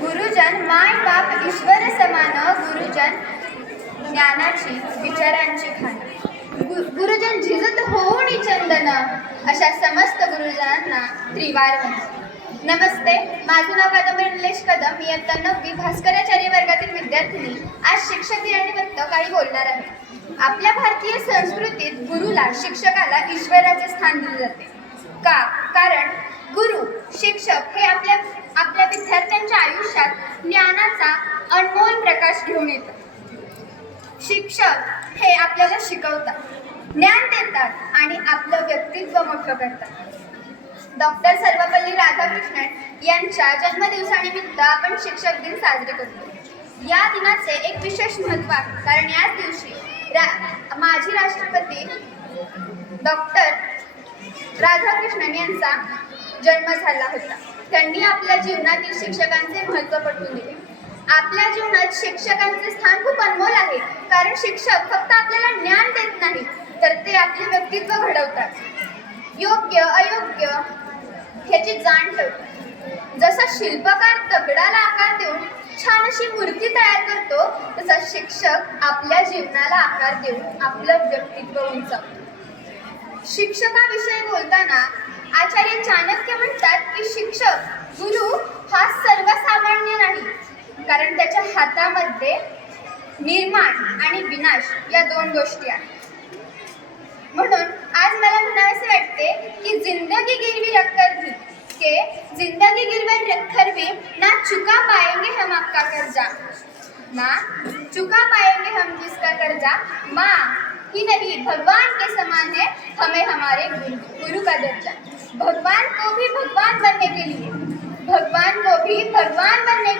गुरुजन माय बाप ईश्वर समान, गुरुजन ज्ञानाची विचारांची खाण, गुरुजन झिजत होऊनी चंदन, अशा समस्त गुरुजनांना त्रिवार वंदन. नमस्ते, माझं नाव कादंबरी निलेश कदम. मी इयत्ता 9वी भास्कराचार्य वर्गातील विद्यार्थिनी. आज शिक्षक दिनानिमित्त काही बोलणार आहे. आपल्या भारतीय संस्कृतीत गुरुला, शिक्षकाला ईश्वराचे स्थान दिले जाते. का? कारण गुरु, शिक्षक हे आपल्या विद्यार्थ्यांच्या आयुष्यात ज्ञानाचा अनमोल प्रकाश घेऊन येतात. शिक्षक हे आपल्याला शिकवतात, ज्ञान देतात आणि आपलं व्यक्तित्व मोठं करतात. डॉक्टर सर्वपल्ली राधाकृष्णन यांच्या जन्मदिवसानिमित्त आपण शिक्षक दिन साजरे करतो. या दिनाचे एक विशेष महत्त्व आहे, कारण याच दिवशी माजी राष्ट्रपती डॉक्टर राधाकृष्णन यांचा जन्म झाला होता. त्यांनी आपल्या जीवनातील शिक्षकांचे महत्त्व पटवून दिले. आपल्या जीवनात शिक्षकांचे स्थान खूप अनमोल आहे, कारण शिक्षक फक्त आपल्याला ज्ञान देत नाही, तर ते आपले व्यक्तित्व घडवतात, योग्य अयोग्य ह्याची जाण ठेवतात. जसा शिल्पकार दगडाला आकार देऊन छान अशी मूर्ती तयार करतो, तसा शिक्षक आपल्या जीवनाला आकार देऊन आपलं व्यक्तित्व उंचावतो. शिक्षकाविषयी बोलताना आचार्य चाणक्य म्हणतात की शिक्षक गुरु हा सर्वसामान्य नाही, कारण त्याच्या हातामध्ये निर्माण आणि विनाश या दोन गोष्टी आहेत. म्हणून आज मला म्हणावेसे वाटते की जिंदगी गिरवी रखकर भी के जिंदगी गिरवी रखकर भी ना चुका पाएंगे हम आपका कर्जा, ना चुका पाएंगे हम जिसका कर्जा, माँ ही नहीं भगवान के समान है हमें हमारे गुरु का दर्जा. भगवान को भी भगवान बनने के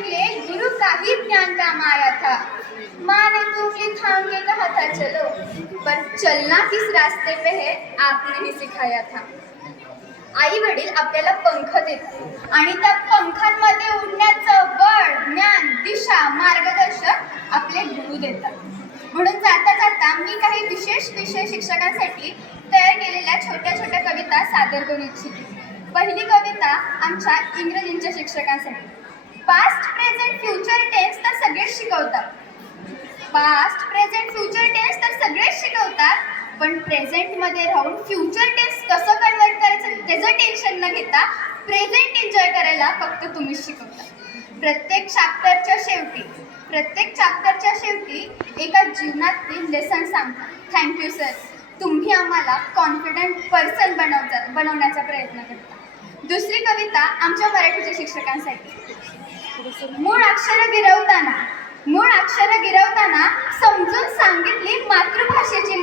लिए गुरु का ही ज्ञान काम आया था. माँ ने तो उंगली थाम के कहा था चलो, पर चलना किस रास्ते पे है आपने ही सिखाया था. आई वडील आपल्याला पंख देतात आणि त्या पंखांमध्ये उडण्याचं बळ, ज्ञान, दिशा, मार्गदर्शन आपले गुरु देतात. म्हणून जाता जाता मी काही विशेष विषय शिक्षकांसाठी तयार केलेल्या छोट्या छोट्या कविता सादर करू इच्छिते. पहिली कविता आमच्या इंग्रजीच्या शिक्षकांसाठी. पास्ट प्रेझेंट फ्युचर टेन्स तर सगळेच शिकवतात, पण प्रेझेंटमध्ये राहून फ्युचर टेन्स कसं कन्वर्ट करायचं त्याचं टेन्शन न घेता प्रेझेंट एन्जॉय करायला फक्त तुम्हीच शिकवता. प्रत्येक चॅप्टरच्या शेवटी एका जीवनातील लेसन सांगता. थँक्यू सर, तुम्ही आम्हाला कॉन्फिडंट पर्सन बनवण्याचा प्रयत्न करता. दुसरी कविता आमच्या मराठीच्या शिक्षकांसाठी. मूळ अक्षर गिरवताना समजून सांगितली मातृभाषेची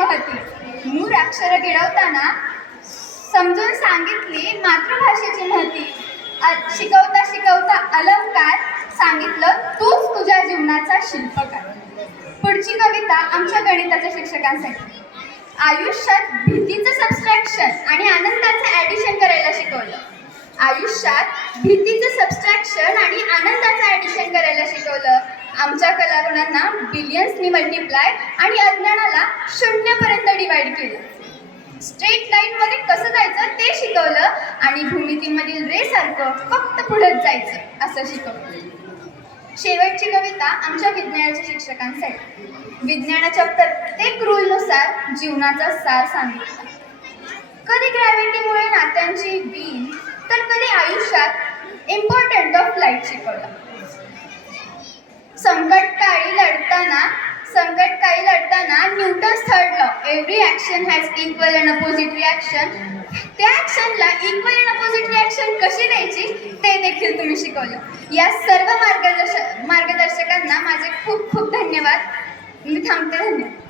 महती. शिकवता शिकवता अलंकार सांगितलं तूच तुझ्या जीवनाचा शिल्पकार. पुढची कविता आमच्या गणिताच्या शिक्षकांसाठी. आयुष्यात भीतीचं सबस्ट्रॅक्शन आणि आनंदाचं ॲडिशन करायला शिकवलं. आमच्या कलागुणांना बिलियन्सनी मल्टिप्लाय आणि अज्ञानाला 0 पर्यंत डिवाइड केलं. स्ट्रेट लाईनमध्ये कसं जायचं ते शिकवलं आणि भूमितीमधील रेसारखं फक्त पुढेच जायचं असं शिकवलं. शेवटची कविता आमच्या विज्ञानाच्या शिक्षकांसाठी. विज्ञानाच्या प्रत्येक रूलनुसार जीवनाचा सार सांगितला. कधी ग्रॅव्हिटीमुळे नात्यांची बीम, तर कधी आयुष्यात इम्पॉर्टंट ऑफ लाईट शिकवला. संकटकाळी लढताना Newton's third law, every action has equal and opposite reaction, त्या ॲक्शनला इक्वल अँड अपोजिट रिॲक्शन कशी द्यायची ते देखील तुम्ही शिकवलं. या सर्व मार्गदर्शकांना माझे खूप खूप धन्यवाद. मी थांबते. धन्यवाद.